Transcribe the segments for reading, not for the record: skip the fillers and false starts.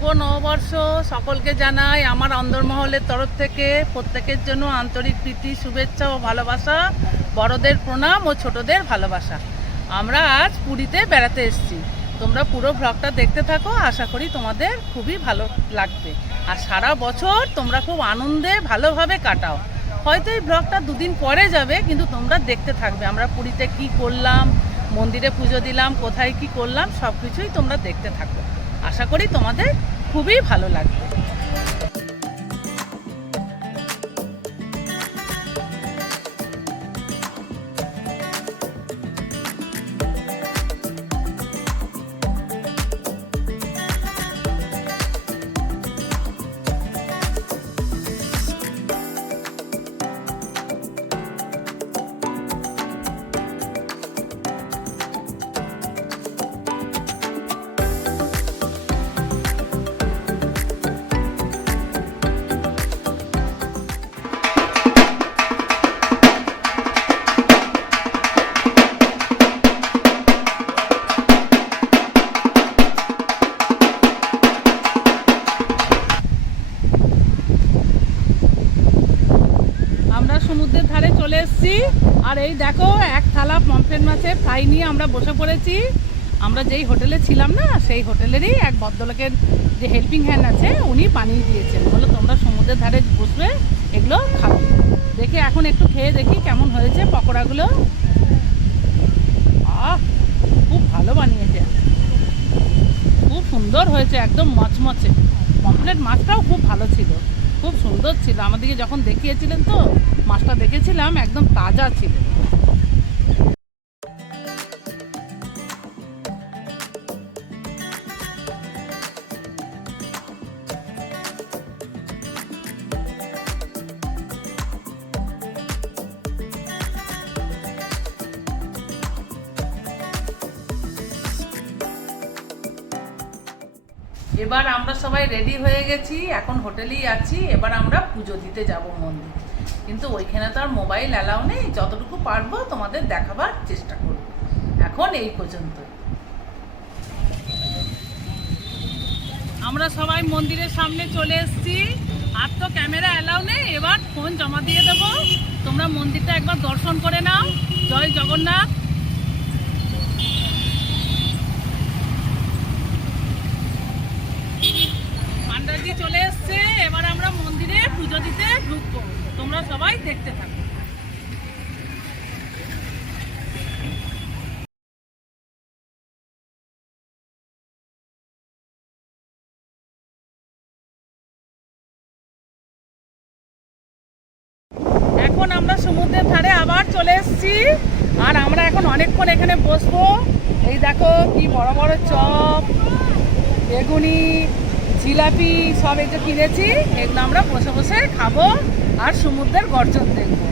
শুভ নববর্ষ সকলকে জানাই আমার অন্দরমহলের তরফ থেকে। প্রত্যেকের জন্য আন্তরিক প্রীতি, শুভেচ্ছা ও ভালোবাসা। বড়দের প্রণাম ও ছোটদের ভালোবাসা। আমরা আজ পুরীতে বেড়াতে এসেছি। তোমরা পুরো ব্লগটা দেখতে থাকো, আশা করি তোমাদের খুবই ভালো লাগবে। আর সারা বছর তোমরা খুব আনন্দে ভালোভাবে কাটাও। হয়তো এই ব্লগটা দুদিন পরে যাবে, কিন্তু তোমরা দেখতে থাকবে আমরা পুরীতে কি করলাম, মন্দিরে পুজো দিলাম, কোথায় কি করলাম, সব কিছুই তোমরা দেখতে থাকো। আশা করি তোমাদের খুবই ভালো লাগবে। আমরা সমুদ্রের ধারে চলে এসেছি। আর এই দেখো, এক থালা পমফ্রেট মাছের ফ্রাই নিয়ে আমরা বসে পড়েছি। আমরা যেই হোটেলে ছিলাম না, সেই হোটেলেরই এক ভদ্রলোকের যে হেল্পিং হ্যান্ড আছে, উনি বানিয়ে দিয়েছেন। বলো তোমরা সমুদ্রের ধারে বসবে, এগুলো খাবে। দেখে এখন একটু খেয়ে দেখি কেমন হয়েছে পকোড়াগুলো। খুব ভালো বানিয়েছে, খুব সুন্দর হয়েছে, একদম মচমচে। পমফ্রেট মাছটাও খুব ভালো ছিল, খুব সুন্দর ছিল। আমাদেরকে যখন দেখিয়েছিলেন তো মাছটা দেখেছিলাম, একদম তাজা ছিল। এবার আমরা সবাই রেডি হয়ে গেছি, এখন হোটেলেই আছি। এবার আমরা পুজো দিতে যাব মন্দির, কিন্তু ওইখানে তো আর মোবাইল অ্যালাউ নেই। যতটুকু পারবো তোমাদের দেখাবার চেষ্টা করব। এখন এই পর্যন্ত। আমরা সবাই মন্দিরের সামনে চলে এসেছি। আর তো ক্যামেরা অ্যালাউ নেই, এবার ফোন জমা দিয়ে দেবো। তোমরা মন্দিরটা একবার দর্শন করে নাও। জয় জগন্নাথ। পান্ডাজি চলে এসছে, এবার আমরা মন্দিরে পুজো দিতে ঢুকবো। তোমরা সবাই দেখতে থাকো। এখন আমরা সমুদ্রের ধারে আবার চলে এসেছি। আর আমরা এখন অনেকক্ষণ এখানে বসবো। এই দেখো কি বড় বড় চপ, বেগুনি, জিলাপি সব একটু কিনেছি। এগুলো আমরা বসে বসে খাবো আর সমুদ্রের গর্জন দেখবো।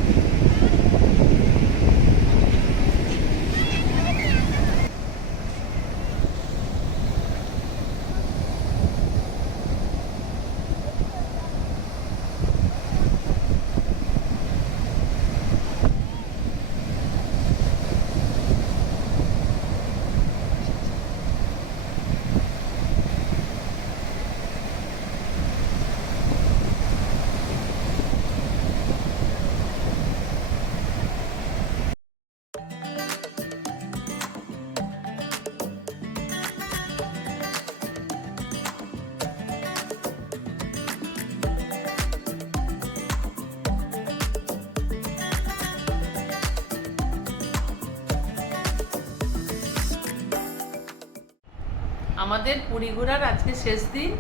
আমাদের পুরী ঘোরার আজকে শেষ দিন।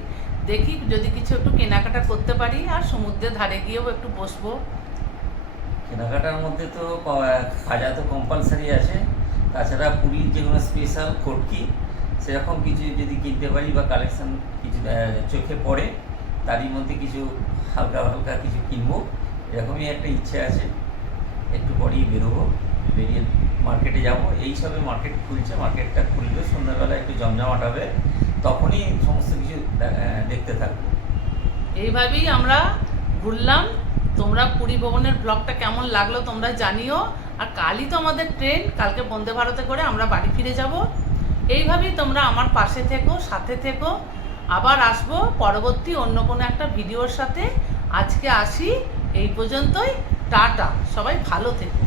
দেখি যদি কিছু একটু কেনাকাটা করতে পারি, আর সমুদ্রের ধারে গিয়েও একটু বসবো। কেনাকাটার মধ্যে তো খাজা তো কম্পালসারি আছে, তাছাড়া পুরীর যে কোনো স্পেশাল খটকি সেরকম কিছু যদি কিনতে পারি বা কালেকশন কিছু চোখে পড়ে, তারই মধ্যে কিছু হালকা হালকা কিছু কিনবো, এরকমই একটা ইচ্ছে আছে। একটু পরেই বেরোবো, বেরিয়ে মার্কেটে যাব। এই সবে মার্কেট খুলছে, মার্কেটটা খুলবে সন্ধ্যাবেলা, একটু জমজমাট হবে, তখনই সমস্ত কিছু দেখতে থাকবো। এইভাবেই আমরা ঘুরলাম। তোমরা পুরী ভ্রমণের ব্লগটা কেমন লাগলো তোমরা জানিও। আর কালই তো আমাদের ট্রেন, কালকে বন্দে ভারতে করে আমরা বাড়ি ফিরে যাব। এইভাবেই তোমরা আমার পাশে থেকো, সাথে থেকো। আবার আসবো পরবর্তী অন্য কোনো একটা ভিডিওর সাথে। আজকে আসি, এই পর্যন্তই। টাটা, সবাই ভালো থেকো।